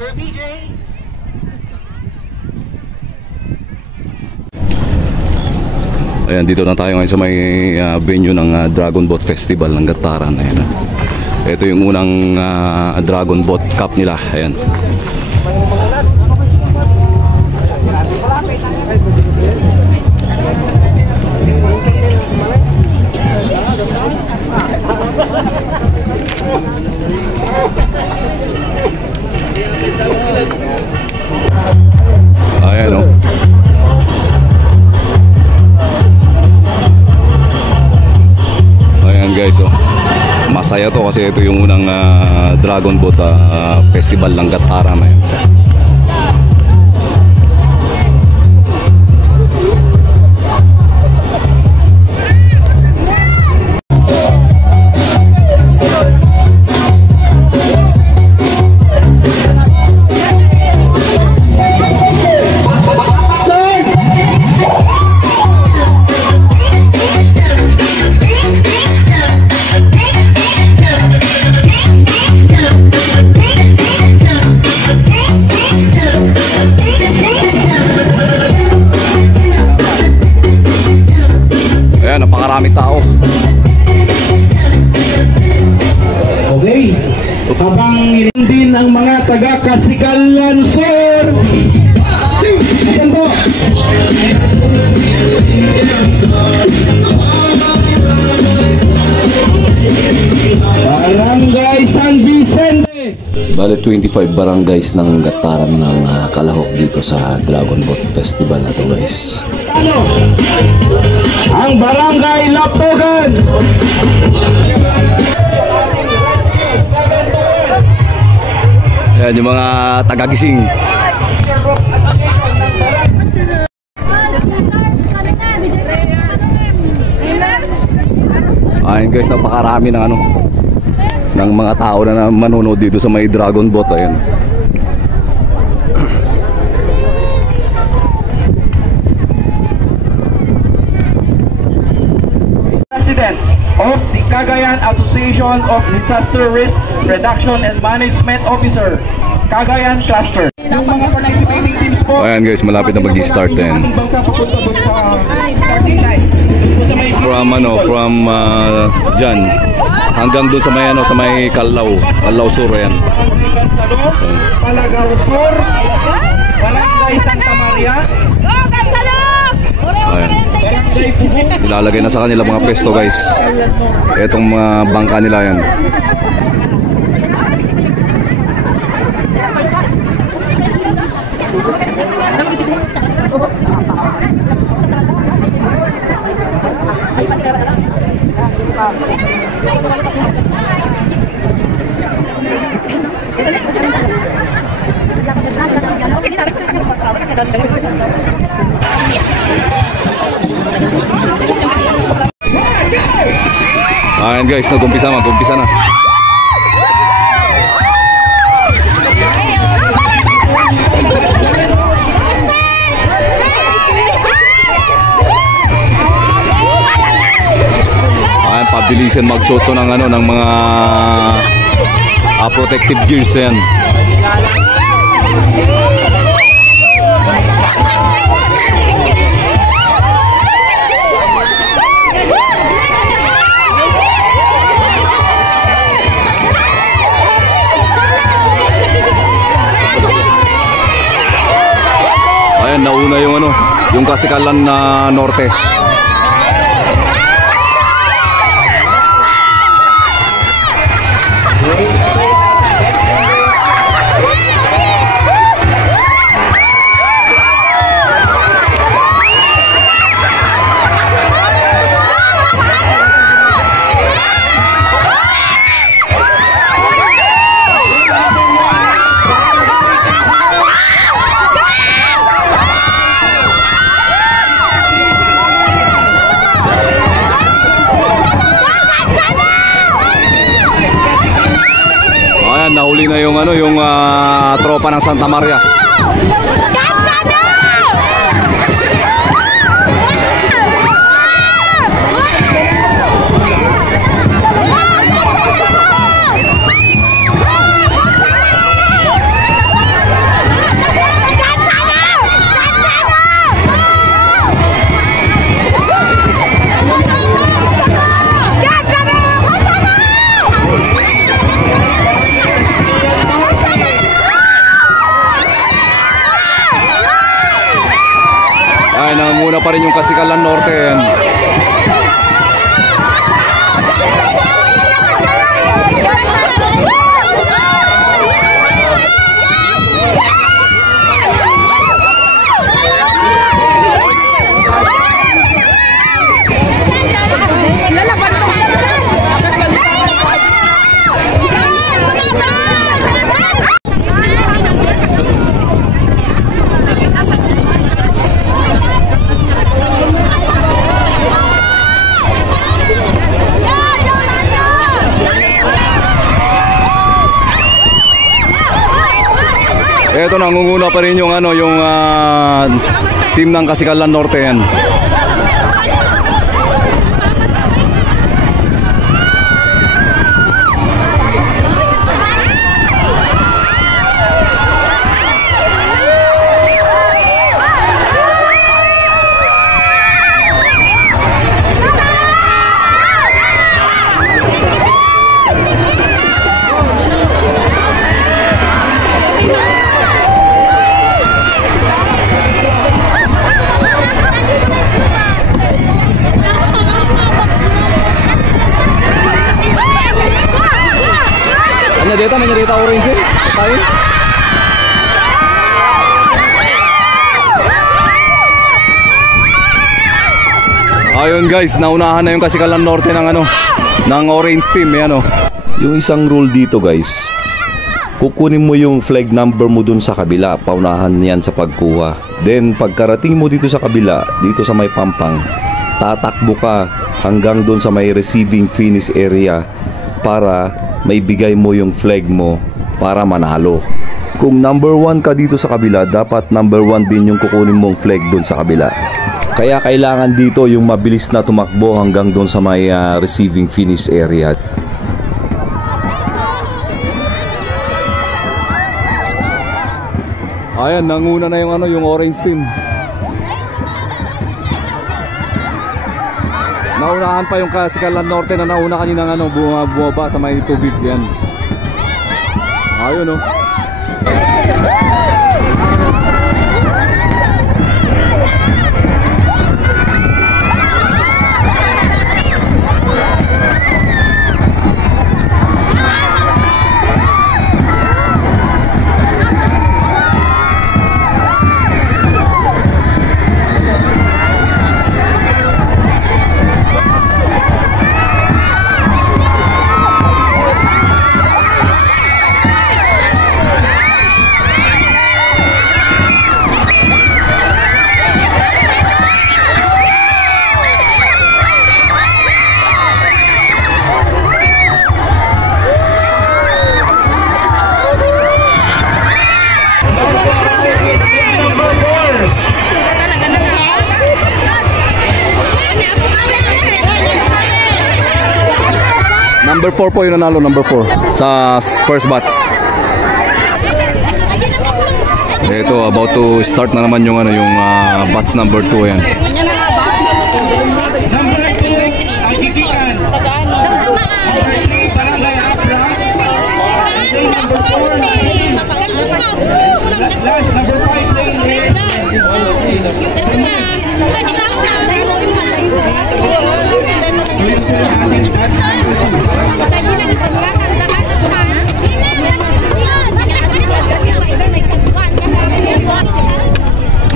Sir BJ. Ayan, dito na tayo ngayon sa may venue ng Dragon Boat Festival ng Gataran. Ayan. Ito yung unang Dragon Boat Cup nila. Ayan. Ayan, oh. Ayan guys, oh. Masaya to kasi ito yung unang Dragon Boat Festival ng Gataran. Ayan. Napakaraming tao. Okay. Habang din ang mga taga-Kasikalan, sir. Saan po? Barangay San Vicente. Bale 25 barangays ng Gataran ng kalahok dito sa Dragon Boat Festival na to guys. Ano? Ang Barangay Lapogan. Ayan yung mga taga-gising. Ayan guys, napakarami ng ng mga tao na manonood dito sa may Dragon Boat. Ayan. Presidents of the Cagayan Association of Disaster Risk Reduction and Management Officer, Cagayan Cluster. Yung mga participating teams po. Ayan guys, malapit na mag-start din. From dyan hanggang doon sa may sa may Calao Sur. Ayan. Palagao Sur, Barangay Santa Maria. Ayan. Ilalagay na sa kanila mga pesto guys. Etong mga bangka nila yan. Ayan guys, mag-umpisa na. Ayan, pabilisan magsuot ng ng mga protective gears yan. Ayan, nauna yung Kasikalan na Norte. Nahuli na yung tropa ng Santa Maria. nangunguna pa rin yung Kasikalan Norte. Ayan. Ito nangunguna pa rin yung ano, yung team ng Kasikalan Norte yan. Nyerita orange sih, tayo. Ayun guys, naunahan na yung Kasikalan Norte ng ano, ng orange team, yan oh. Yung isang rule dito guys, kukunin mo yung flag number mo dun sa kabila, paunahan yan sa pagkuha. Then pagkarating mo dito sa kabila, dito sa may pampang, tatakbo ka hanggang dun sa may receiving finish area para may bigay mo yung flag mo para manalo. Kung number 1 ka dito sa kabila, dapat number 1 din yung kukunin mong flag dun sa kabila. Kaya kailangan dito yung mabilis na tumakbo hanggang dun sa may receiving finish area. Ayan, nanguna na yung ano, yung orange team. Naunahan pa yung Kasikalan Norte na nauna kanina ano, bumaba sa may tubig yan. Ayun oh. Number 4 po yung nanalo, number 4 sa first batch. Ito about to start na naman yung ano, yung batch number 2 yan.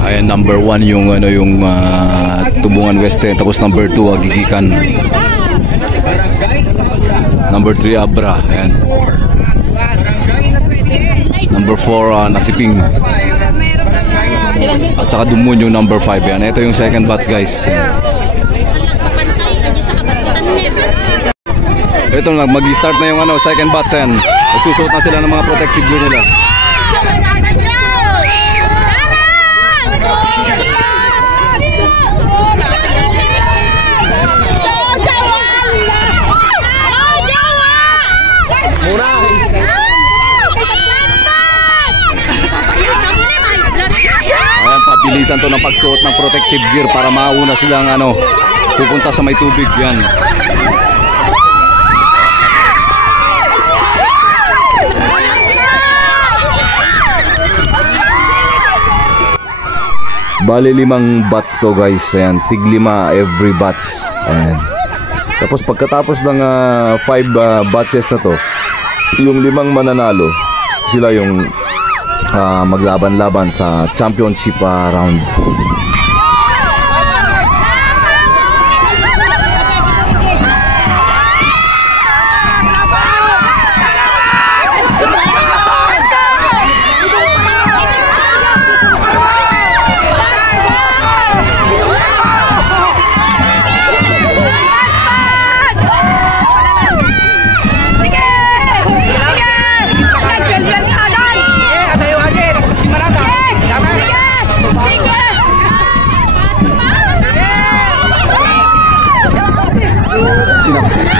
Ayan, number 1 yung ano, yung Tubungan Weste, tapos number 2 Gigikan, number 3 Abra, ayan. Number 4 Nasiping, at saka Dumun yung number 5 yan. Ito yung second batch guys. Ito na, mag-start na yung ano, second batch yan. Magsusuot na sila ng mga protective gear nila. Ayan, pabilisan to ng pagsuot ng protective gear para mauna silang ano, pupunta sa may tubig yan. Bali 5 bats to guys. Ayan, tig 5 every bats. Ayan. Tapos pagkatapos ng 5 batches na to, yung 5 mananalo, sila yung maglaban-laban sa championship round.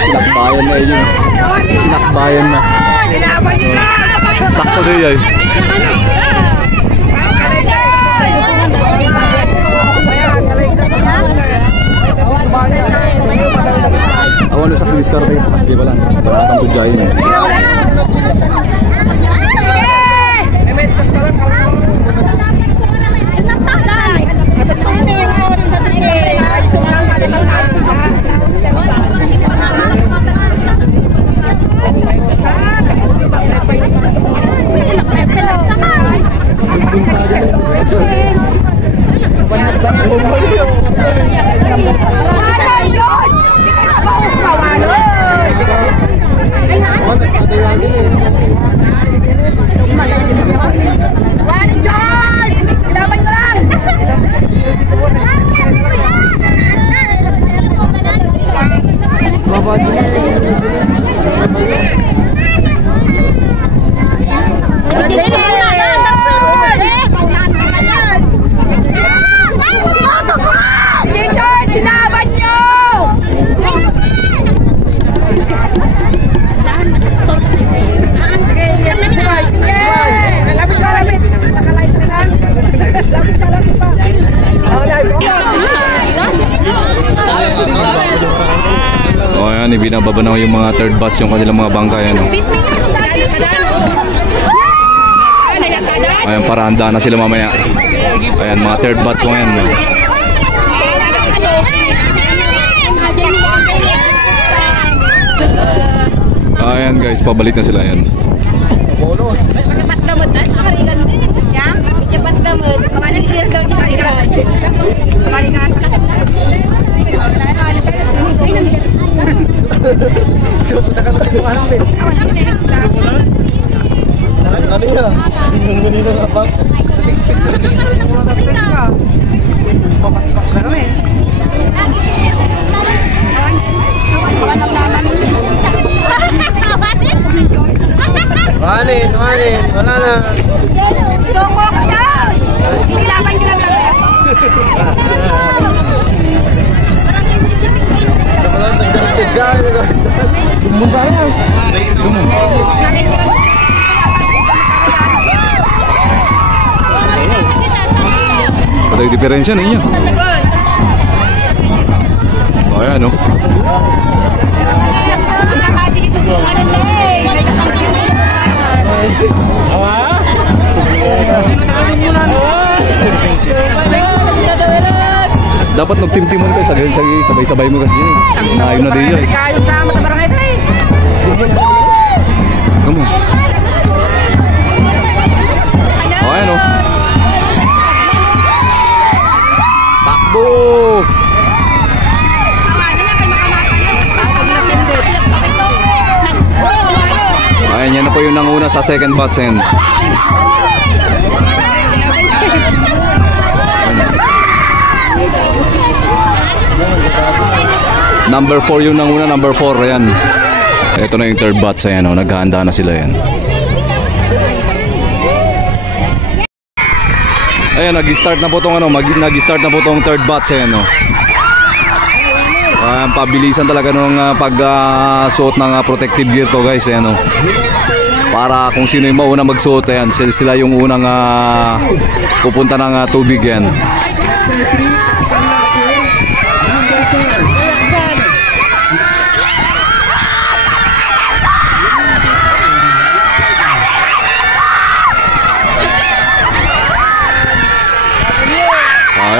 Sinakbayan na yun. Sinakbayan na. Sakto din yun. Awan na sa diskarte. Paski pa lang. Paratang tudyayin. O ayan, ibinababa na yung mga third batch yung kanilang mga bangka yan. Ayan, para handa na sila mamaya. Ayan, mga third batch mo yan. Ayan guys, pabalik na sila yan. Bonus. Cepat naman na sa karingan. Ya, cepat naman. Kamalan siya daw di karingan. Karingan. Papas-pas na kami. Wanin, wala na. Soko ka daw! Inilaban nyo lang lang. Sumunta na. Patay diferensya ninyo. O ayan o. Kasi ito mo ano na eh. Dapat nagtimtimon kayo, sabay-sabay mo kasi yun. Naayos na din yun. Kayo sa mata barangay tayo. Come on. O ayan o. Takbo! Ayan, yan na po yung nanguna sa second batch end. Number 4 yung nanguna, number 4, ayan. Ito na yung third batch, ayan o, naghahanda na sila yan. Ayan, nag-start na po tong nag-start na po tong third batch, ayan o. Pabilisan talaga nung pag-suot ng protective gear to guys, ayan o. Para kung sino yung mauna magsuot, ayan, sila yung unang pupunta ng tubig yan.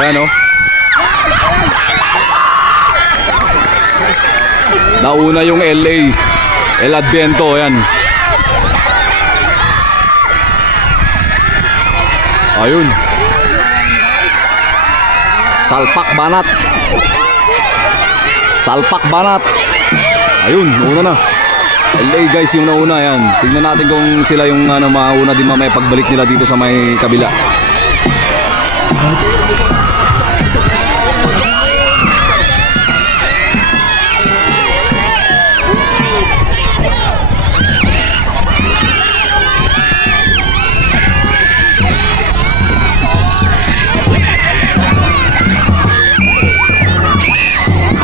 Ayan o. Nauna yung LA. El Adviento, ayan. Ayun. Salpak Banat. Salpak Banat. Ayun, una na. LA guys yung nauna yan. Tingnan natin kung sila yung mauna din mamaya pagbalik nila dito sa may kabila.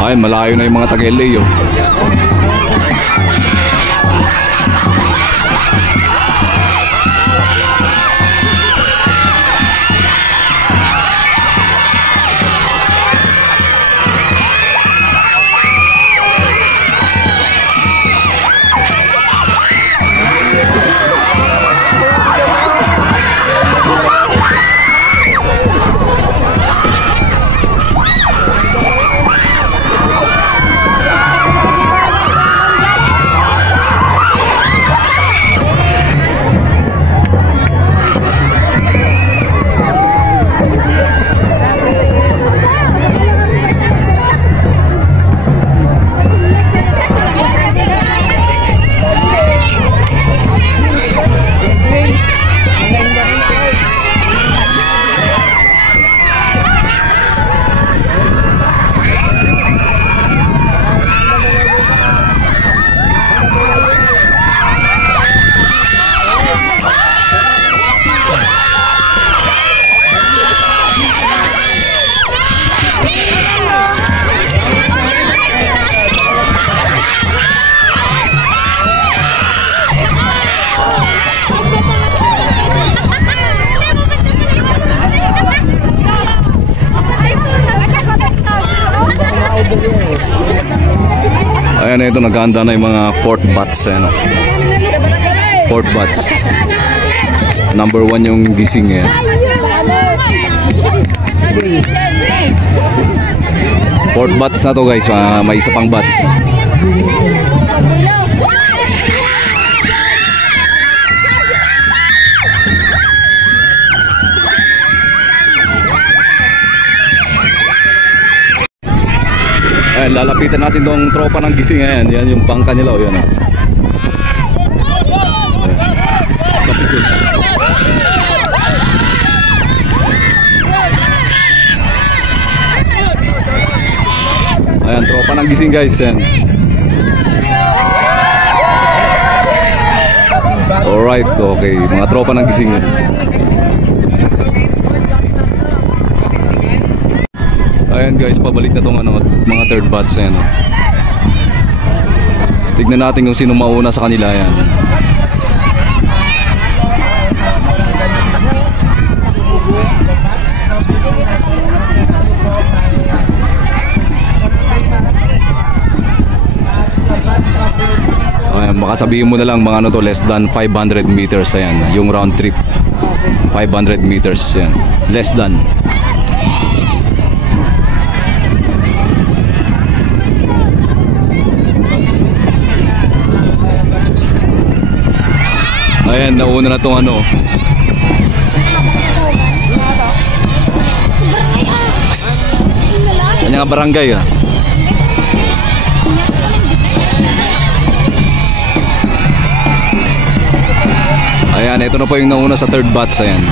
Ay, malayo na yung mga taga-LA oh. Ayan, ito naganda na yung mga fourth batch ano. Fourth batch. Number 1 yung gising yan. Fourth batch na to guys, may isa pang batch. Ayan, lalapitan natin tong tropa ng gising. Ayan, yan yung bangka nila. Ayan, ayan, tropa ng gising guys. Ayan. Alright, okay. Mga tropa ng gising yan. Ayan guys, pabalik na tong mga third batch yan. Tignan natin kung sino mauna sa kanila yan. Ayan, baka sabihin mo na lang mga ano to, less than 500 meters. Ayan, yung round trip 500 meters yan. Less than. Ayan, nauna na itong ano. Kanyang barangay ah. Ayan, ito na po yung nauna sa third batch. Ayan.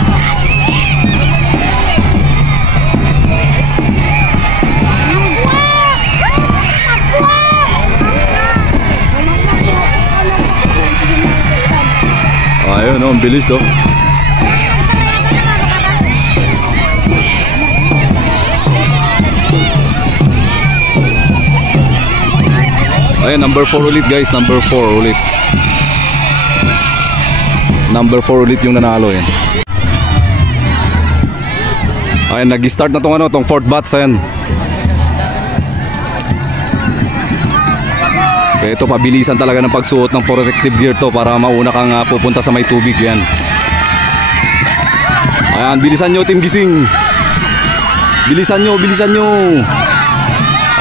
Ayun, ang bilis oh. Ayan, number 4 ulit guys, number 4 ulit. Number 4 ulit yung nanalo yan. Ayan, nag-start na tong ano, tong fourth batch. Ayan. Ito, pabilisan talaga ng pagsuot ng protective gear to para mauna kang pupunta sa may tubig yan. Ayan, bilisan nyo team gising. Bilisan nyo, bilisan nyo.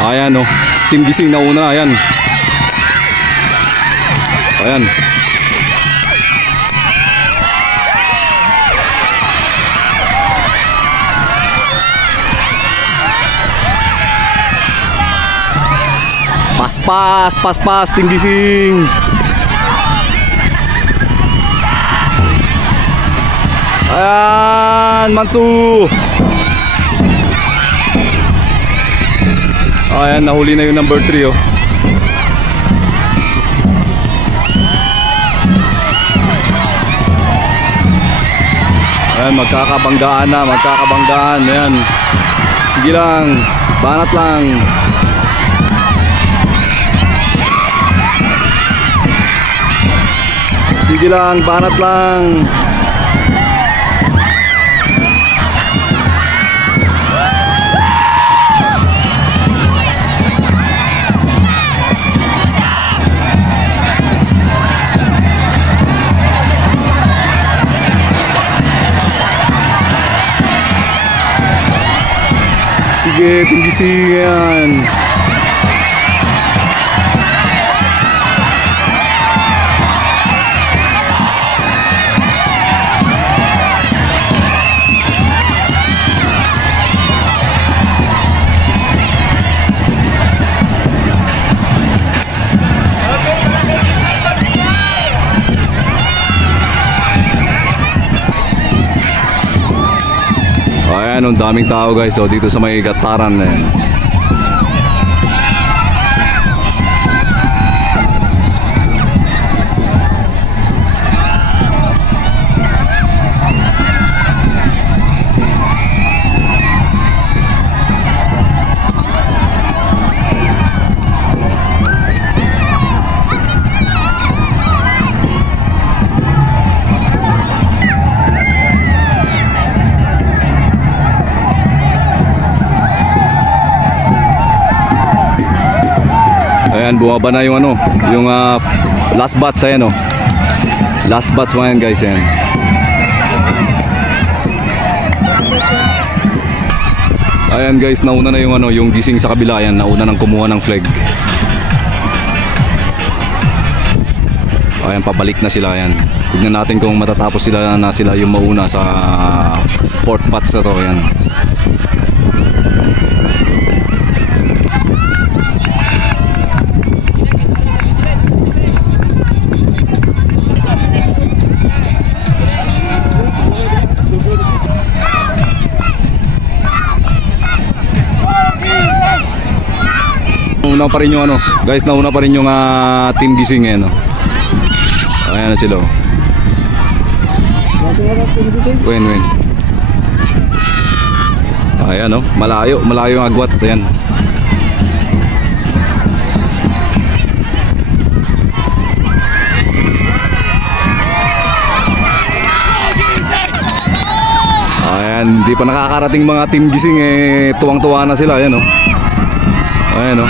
Ayan o. Team Gising na una. Ayan. Ayan. Pas, Team Gising. Ayan, Mansu. Ayan, nahuli na yung number 3 oh. Ayan, magkakabanggaan na, magkakabanggaan. Ayan. Sige lang, banat lang. Sige lang, banat lang. Sige, tinggi siyan. Ayan, ang daming tao guys. So dito sa may Gataran eh. Ayan, bumaba na yung ano, yung last batch. Ayan o, last batch mga yan guys. Ayan. Ayan guys, nauna na yung ano, yung Gising sa kabila. Ayan, nauna nang kumuha ng flag. Ayan, pabalik na sila. Ayan, tignan natin kung matatapos sila na sila yung mauna sa 4th batch na to. Ayan. Nauna pa rin yung ano, guys, nauna pa rin yung Team Gising eh, no? Ayan na sila. Win. Ayan no, malayo yung agwat. Ayan. Ayan, hindi pa nakakarating mga Team Gising eh, tuwang-tuwa na sila. Ayan no. Ayan no.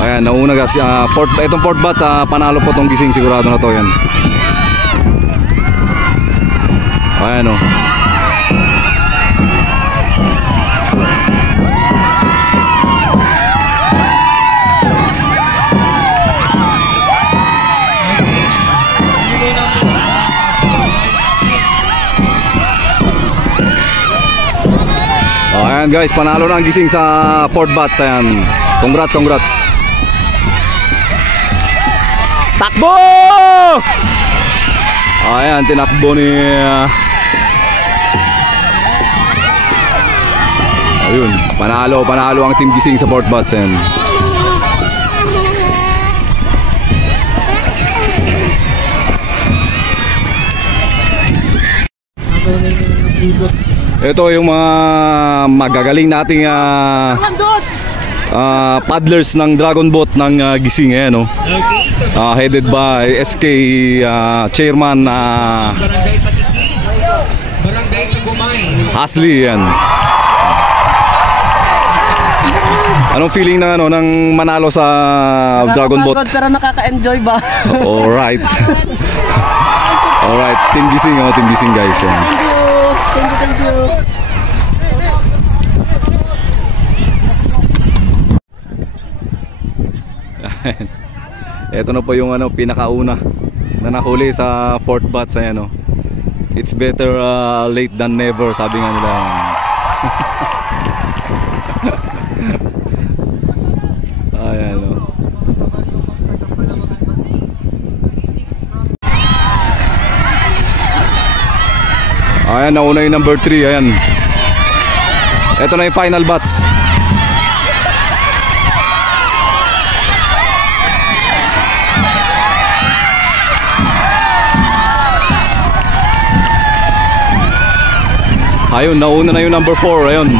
Ayan, nauna guys, itong 4th batch, panalo po tong Gising, sigurado na to. Yan. Ayan o. Ayan guys, panalo na ang Gising sa 4th batch. Ayan, congrats. Takbo! Ayan, tinakbo ni ayun, panalo ang Team Gising sa 4th batch. Ayan. Ito yung mga magagaling nating paddlers ng Dragon Boat ng Gising eh, no? Headed by SK Chairman Barangay, Barangay, Hasley yan. Anong feeling ng ano ng manalo sa Dragon Boat? Pero nakaka-enjoy ba? Alright. Alright, Team Gising, Team Gising guys. Yan. Thank you. Ito na po yung ano pinakauna na nahuli sa fourth batch. Ayan, it's better late than never, sabi nga nila. Ayan, ayan, nauna yung number 3. Ayan, ito na yung final batch. Ayun, nauna na yung number 4. Ayun,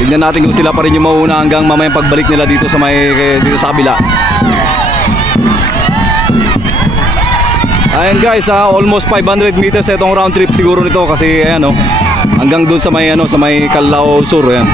tignan natin kung sila pa rin yung mauna hanggang mamayang pagbalik nila dito sa kabila. Ayan guys, almost 500 meters itong round trip siguro nito kasi ayan, hanggang doon sa may Calao Sur. Ayan.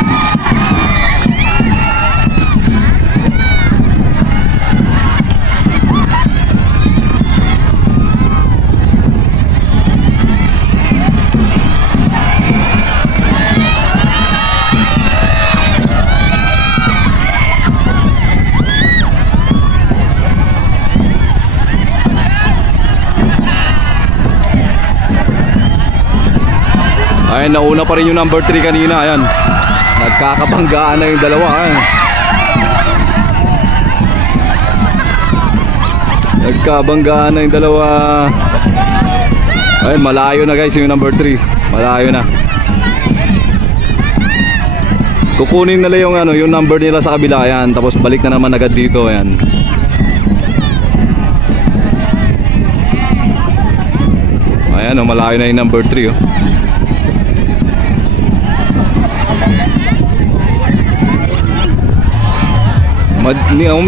Ayan, nauna pa rin yung number 3 kanina. Ayan, nagkakabanggaan na yung dalawa. Ayan, nagkabanggaan na yung dalawa. Ayan, malayo na guys yung number 3. Malayo na. Kukunin nila yung number nila sa kabila. Ayan, tapos balik na naman agad dito. Ayan. Ayan, malayo na yung number 3.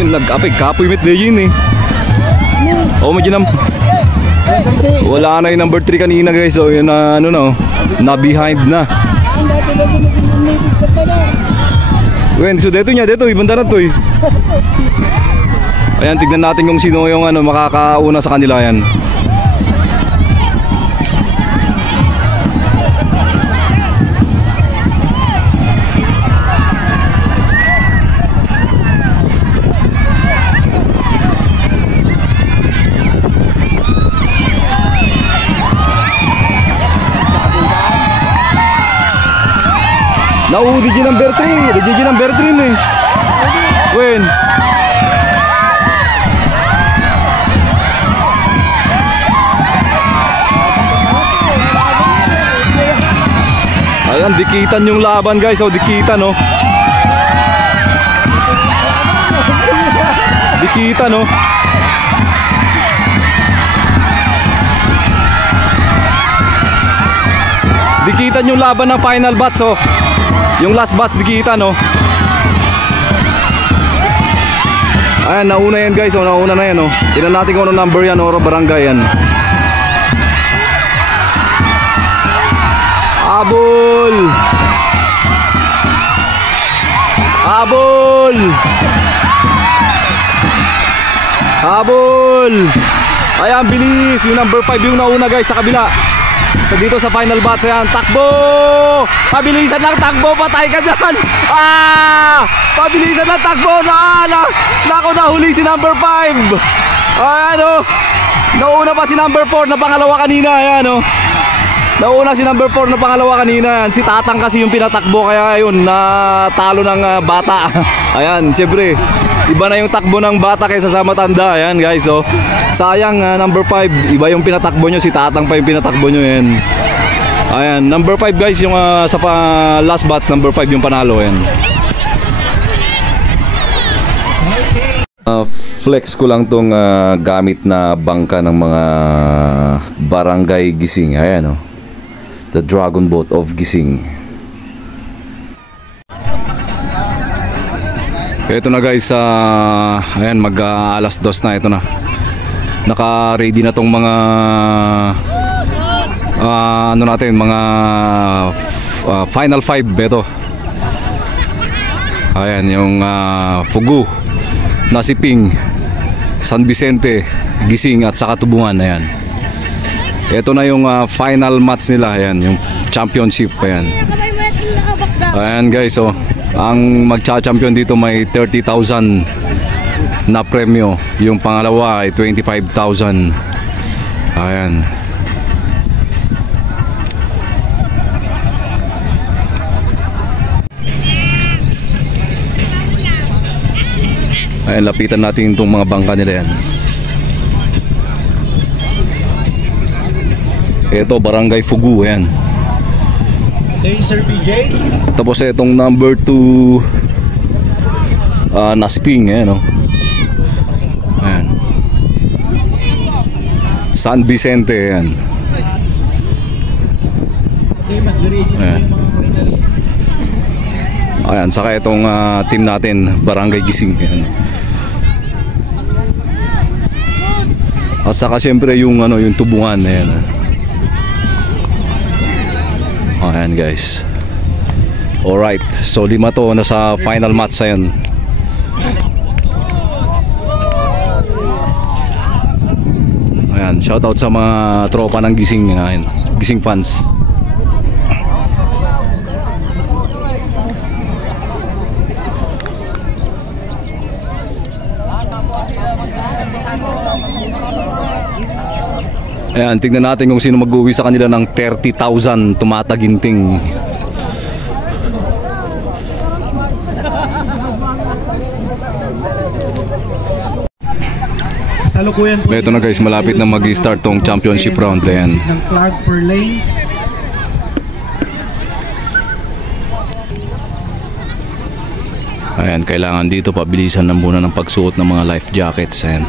Nag-apay kapoy mit din medyo wala na yung number 3 kanina guys. So yun na behind na. So dito ibanda na to. Ayan, tignan natin kung sino yung makakauna sa kanila. Yan. DJ number 3. DJ number 3 nih. Wen. Ayan, dikitan yung laban guys. Dikitan Dikitan Dikitan yung laban ng final batch yung last batch dikitan Ayan, nauna yan guys. Nauna na yan Tignan natin kung ano number yan barangay yan. Habol! Habol! Habol! Ayan, bilis. Yung number 5 yung nauna guys sa kabila. Dito sa final batch. Ayan, takbo! Pabilisan lang, takbo, patay ka dyan. Pabilisan lang, takbo. Nako, nahuli si number 5. Ayan nauna pa si number 4 na pangalawa kanina. Ayan nauna si number 4 na pangalawa kanina. Si Tatang kasi yung pinatakbo, kaya ayun, natalo ng bata. Ayan, siyempre iba na yung takbo ng bata kaysa sa matanda. Ayan guys, sayang number 5, iba yung pinatakbo nyo. Si Tatang pa yung pinatakbo nyo. Ayan, ayan, number 5 guys yung sa last batch, number 5 yung panalo. Ayan. Flex ko lang tong gamit na bangka ng mga barangay Gising. Ayan the Dragon Boat of Gising. Ito na guys, ayan, mag alas 2 na. Ito na, naka-ready na tong mga natin, mga final 5. Ito Ayan, yung Fugu, Nasiping, San Vicente, Gising at saka Tubungan. Ayan. Ito na yung final match nila. Ayan, yung championship. Ayan. Ayan guys, oh. Ang magcha-champion dito may 30,000 na premyo. Yung pangalawa ay 25,000. Ayan. Ayan, lapitan natin itong mga bangka nila yan. Ito, Barangay Fugu. Ayan. Okay, Sir PJ. Tapos itong number 2, Nasiping. Ayan, oh. Ayan. San Vicente. Ayan. Ayan. Ayan, saka itong team natin, Barangay Gising. Ayan. At saka syempre yung yung Tubungan. Ayan. Ayan guys. Alright, so 5 to na sa final match. Ayan. Ayan, shoutout sa mga tropa ng Gising. Ayan, Gising fans. Ayan, tignan natin kung sino mag-uwi sa kanila ng 30,000 tumataginting. Salukuyan po. Ito na guys, malapit na mag-start tong championship round. Ayan. Ng flag for lanes. Ayan, kailangan dito pabilisan na muna ng pagsuot ng mga life jackets. Ayan.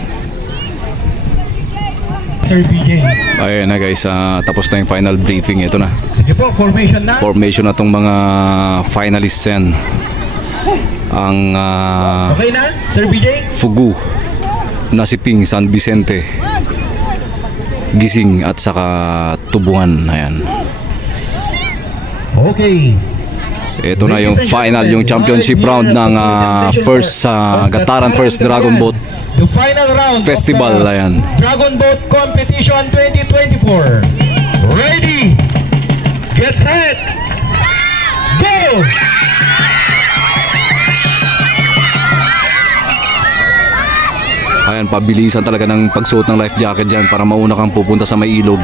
Sir PJ. Ayan na guys, tapos na yung final briefing. Ito na. Sige po, formation na. Formation na tong mga finalists yan. Ang Okay na, Sir PJ? Fugu, Nasiping, San Vicente, Gising at saka Tubungan. Ayan. Okay. Ito na yung final, yung championship round ng first Gataran First Dragon Boat The final round Festival. of the Ayan. Dragon Boat Competition 2024. Ready? Get set. Go! Ayan, pabilisan talaga ng pagsuot ng life jacket dyan para mauna kang pupunta sa may ilog.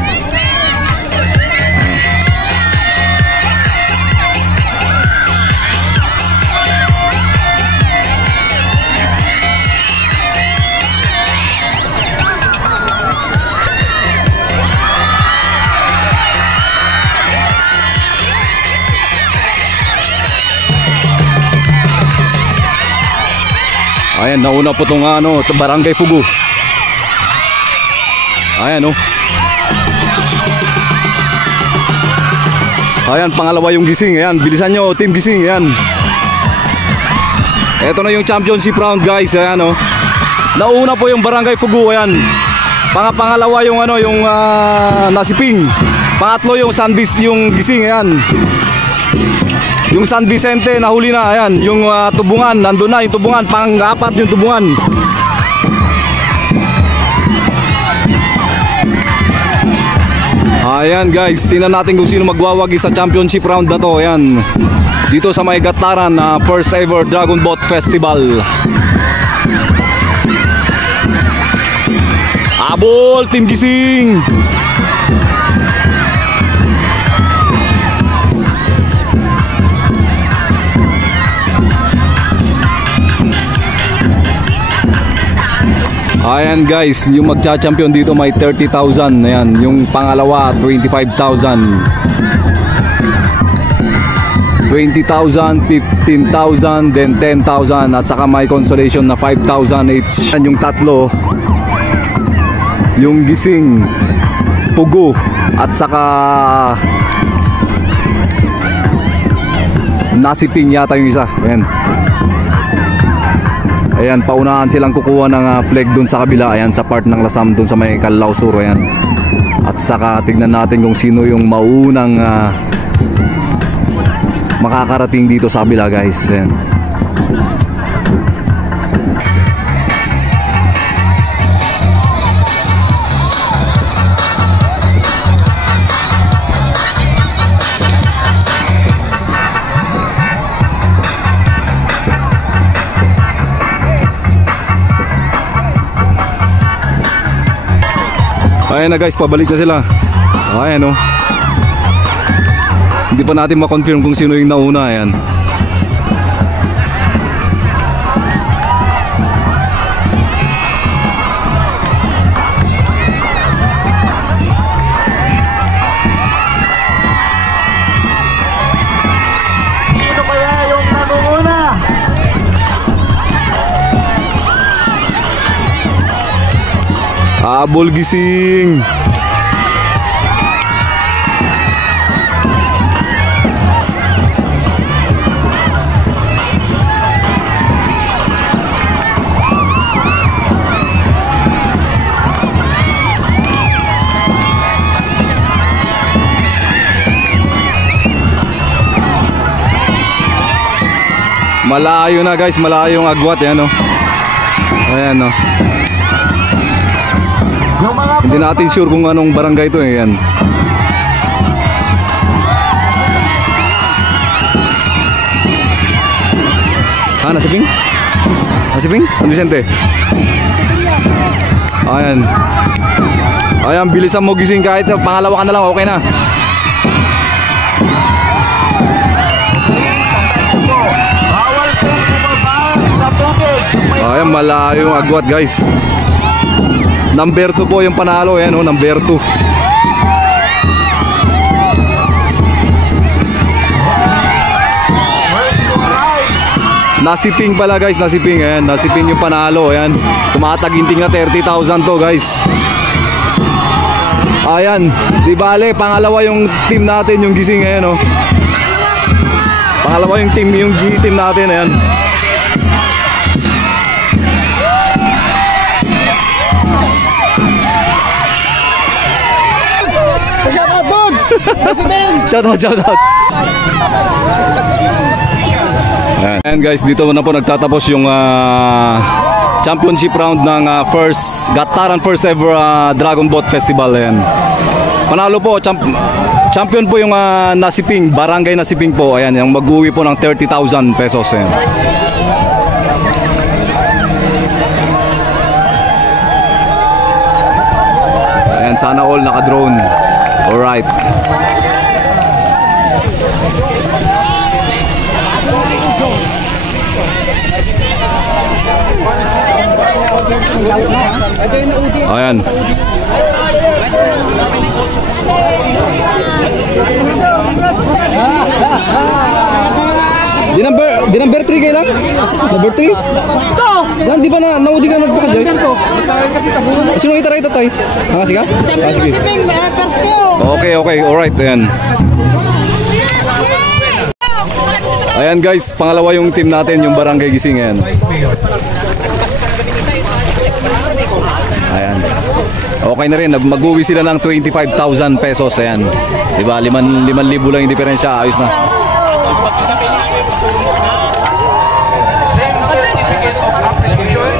Ayan, nauna po itong Barangay Fugu. Ayan, oh. Ayan, pangalawa yung Gising. Ayan, bilisan nyo, team Gising. Ayan. Ito na yung championship round guys. Ayan, oh. Nauna po yung Barangay Fugu. Ayan. Pangalawa yung yung Nasiping. Pangatlo yung yung Gising. Ayan. Yung San Vicente nahuli na. Ayan, yung Tubungan, nandun na yung Tubungan. Pang-apat yung Tubungan. Ayan guys, tingnan natin kung sino magwawagi sa championship round na to. Ayan, dito sa may Gataran first ever Dragon Boat Festival. Abol, Team Gising. Ayan guys, yung magcha-champion dito may 30,000. Ayan, yung pangalawa 25,000, 20,000, 15,000, then 10,000 at saka may consolation na 5,000 each. Ayan, yung tatlo, yung Gising, Fugu at saka Nasiping yata yung isa. Ayan. Ayan, paunahan silang kukuha ng flag dun sa kabila. Ayan, sa part ng Lasam dun sa may Calao Sur. Ayan. At saka tignan natin kung sino yung maunang makakarating dito sa kabila guys. Ayan. Ayan na guys, pabalik na sila. Ayan oh. Hindi pa natin ma-confirm kung sino yung nauna. Ayan. Sino kaya yung nangunguna? Habol gising. Malayo na guys, malayo yung agwat. Ayan o. Ayan o. Hindi natin sure kung anong barangay ito eh. Ayan. Nasiping? Nasiping? San Vicente? Ayan. Ayan, bilisan mo gising kahit pangalawa ka na lang, okay na. Ayan, malayo yung agwat guys. Number 2 po yung panalo. Ayan o, number 2. Nasiping pala guys, nasiping. Ayan, nasiping yung panalo. Ayan, tumataginting na 30,000 to guys. Ayan, di bale, pangalawa yung team natin, yung gising. Ayan o, pangalawa yung team natin. Ayan. Shout out. Ayan guys, dito na po nagtatapos yung championship round ng first Gataran first ever Dragon Boat Festival. Ayan. Panalo po, champion po yung Nasiping, Barangay Nasiping po. Ayan, yung mag-uwi po ng 30,000 pesos. Ayan. Ayan, sana all naka-drone. Alright. Ayan. Di number 3 kayo lang? Number 3? Ito! Di ba naudi ka nagpakasay? Sino kita rito tayo? Sige? Sige. Okay, alright. Ayan. Ayan guys, pangalawa yung team natin, yung Barangay Gising. Ayan. Ayan. Okay na rin, mag-uwi sila ng 25,000 pesos. Ayan. Diba, 5,000 lang yung diferensya. Ayos na. Same certificate of application.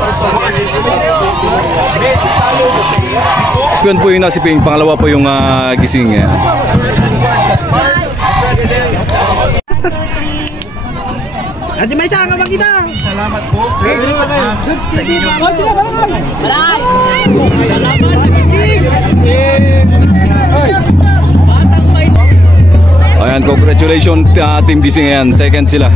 Yun po yung Nasiping, pangalawa po yung Gising. Ayan. Adi may saan ka makita? Salamat po, sir. Ayan, congratulations Team Gising. Ayan, second sila.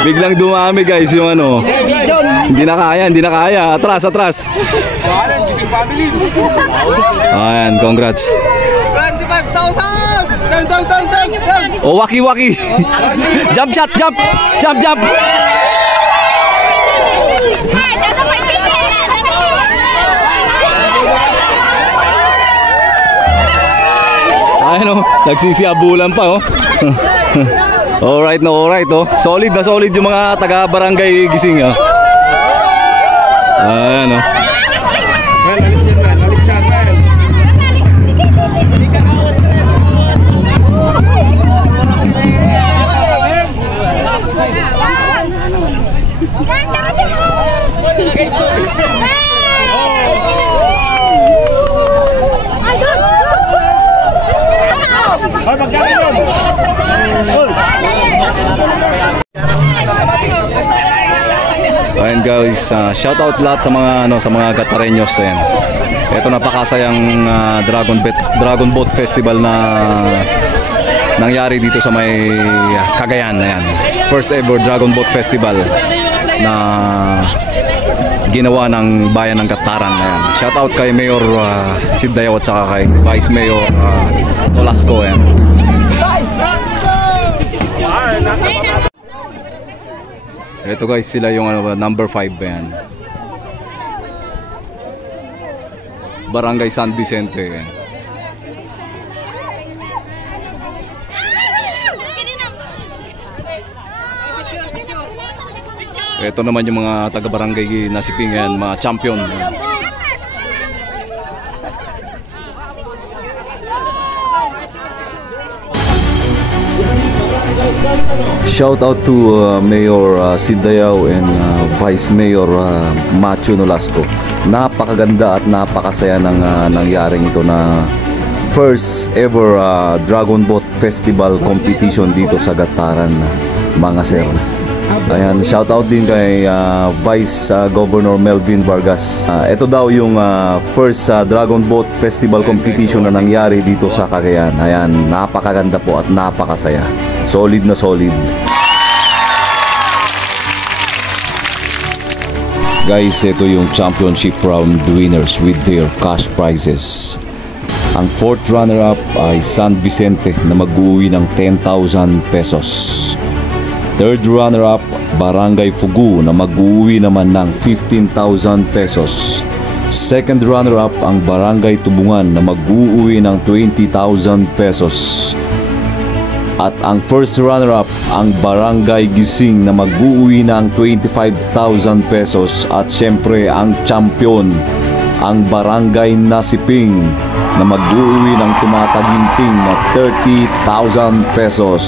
Biglang dumami guys yung ano. Hindi na kaya. Atras. Ayan, congrats. 25,000! Oh, waki. Jump shot. Ayan o, nagsisiabulan pa oh. Alright oh. Solid yung mga taga-Barangay Gising oh. Ayan oh. shout out lahat sa mga sa mga Gatareños. Ayan. Ito napakasayang Dragon Boat Festival na nangyari dito sa may Cagayan. Ayan. First ever Dragon Boat Festival na ginawa ng bayan ng Gataran. Ayan. Shout out kay Mayor Sid Dayaw at saka kay Vice Mayor Nolasco. Ayan. Ito guys, sila yung number 5 yan. Barangay San Vicente yan. Ito naman yung mga taga-barangay Nasiping yan, mga champion. Shout out to Mayor Sid Dayaw and Vice Mayor Macho Nolasco. Napakaganda at napakasaya ng nangyaring ito na first ever Dragon Boat Festival competition dito sa Gataran, mga sir. Ayan, shout out din kay Vice Governor Melvin Vargas. Ito daw yung first Dragon Boat Festival competition na nangyari dito sa Cagayan. Ayan, napakaganda po at napakasaya. Solid na solid. Guys, ito yung championship round winners with their cash prizes. Ang fourth runner-up ay San Vicente na mag-uwi ng 10,000 pesos. Third runner-up, Barangay Fugu na mag-uwi naman ng 15,000 pesos. Second runner-up, ang Barangay Tubungan na mag-uwi ng 20,000 pesos. At ang first runner-up, ang Barangay Gising na mag-uwi ng 25,000 pesos. At syempre, ang champion, ang Barangay Nasiping na mag-uwi ng tumataginting na 30,000 pesos.